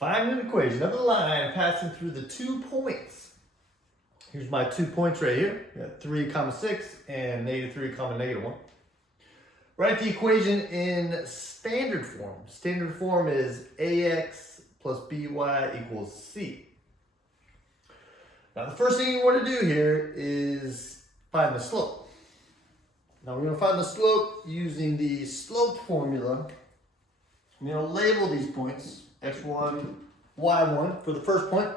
Find an equation of the line passing through the 2 points. Here's my 2 points right here. We got 3 comma 6 and -3 comma -1. Write the equation in standard form. Standard form is ax plus by equals c. Now the first thing you want to do here is find the slope. Now we're going to find the slope using the slope formula. I'm going to label these points x1, y1 for the first point,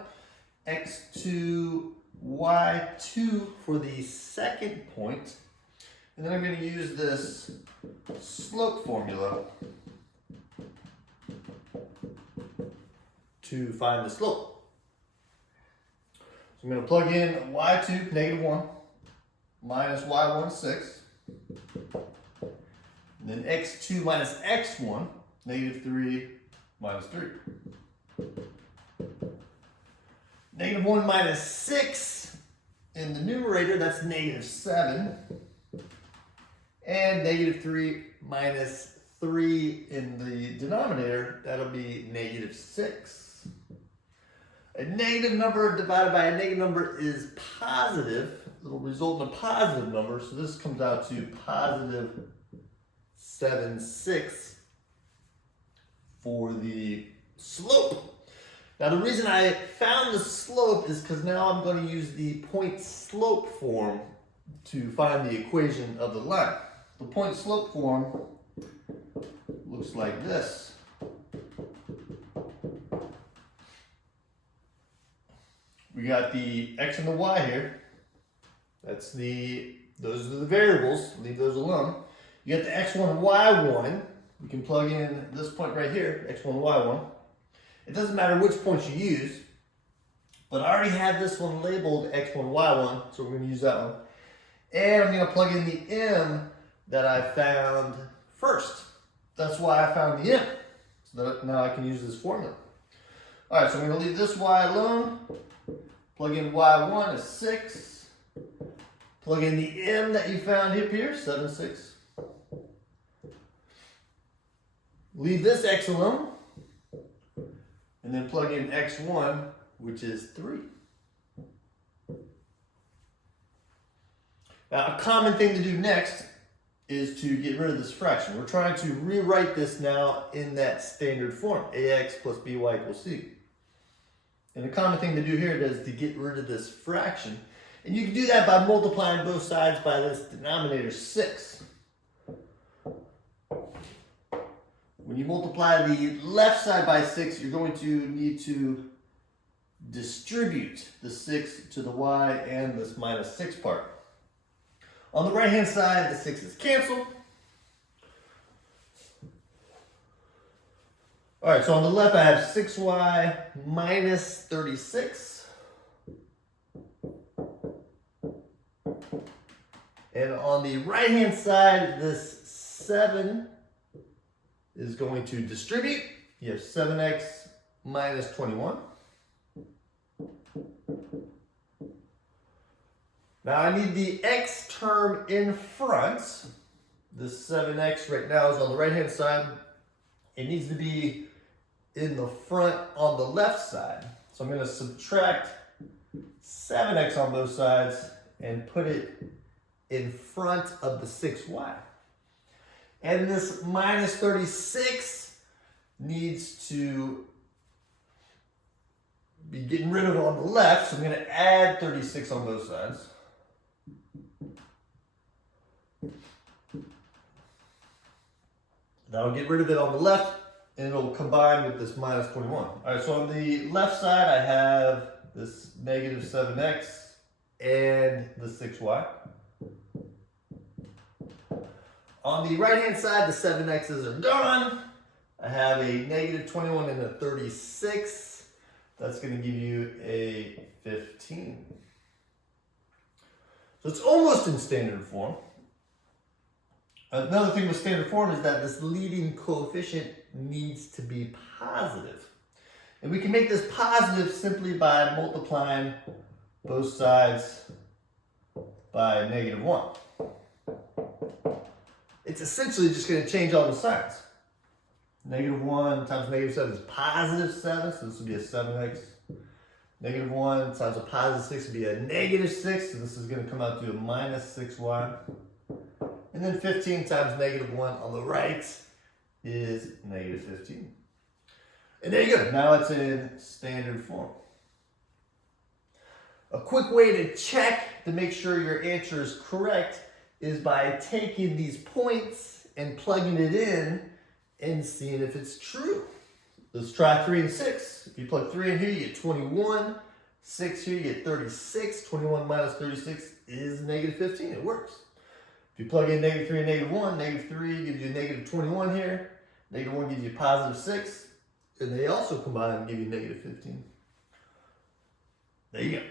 x2, y2 for the second point, and then I'm going to use this slope formula to find the slope. So I'm going to plug in y2, -1, minus y1, 6, and then x2 minus x1, -3 minus 3. -1 minus 6 in the numerator, that's -7. And -3 minus 3 in the denominator, that'll be -6. A negative number divided by a negative number is positive. It'll result in a positive number, so this comes out to positive 7/6 for the slope. Now the reason I found the slope is because now I'm going to use the point slope form to find the equation of the line. The point slope form looks like this. We got the x and the y here. Those are the variables, leave those alone. You got the x1 and y1. We can plug in this point right here, x1, y1. It doesn't matter which points you use, but I already have this one labeled x1, y1, so we're going to use that one. And I'm going to plug in the m that I found first. That's why I found the m, so that now I can use this formula. All right, so I'm going to leave this y alone. Plug in y1 is 6. Plug in the m that you found up here, 7/6. Leave this x alone, and then plug in x1, which is 3. Now, a common thing to do next is to get rid of this fraction. We're trying to rewrite this now in that standard form, ax plus by equals c. And the common thing to do here is to get rid of this fraction. And you can do that by multiplying both sides by this denominator 6. When you multiply the left side by 6, you're going to need to distribute the 6 to the y and this minus 6 part. On the right hand side, the 6 is canceled. All right, so on the left I have 6y minus 36. And on the right hand side, this 7 is going to distribute. You have 7x minus 21. Now I need the x term in front. This 7x right now is on the right hand side. It needs to be in the front on the left side. So I'm going to subtract 7x on both sides and put it in front of the 6y. And this minus 36 needs to be getting rid of on the left, so I'm going to add 36 on both sides. That'll get rid of it on the left, and it'll combine with this minus 21. All right, so on the left side, I have this negative 7x and the 6y. On the right-hand side, the 7x's are gone. I have a negative 21 and a 36. That's going to give you a 15. So it's almost in standard form. Another thing with standard form is that this leading coefficient needs to be positive. And we can make this positive simply by multiplying both sides by -1. It's essentially just going to change all the signs. Negative 1 times negative 7 is positive 7, so this would be a 7x. Negative 1 times a positive 6 would be a negative 6, so this is going to come out to a minus 6y. And then 15 times negative 1 on the right is negative 15. And there you go. Now it's in standard form. A quick way to check to make sure your answer is correct is by taking these points and plugging it in and seeing if it's true. Let's try 3 and 6. If you plug 3 in here, you get 21. 6 here, you get 36. 21 minus 36 is negative 15. It works. If you plug in negative 3 and negative 1, negative 3 gives you a negative 21 here. Negative 1 gives you positive 6. And they also combine and give you negative 15. There you go.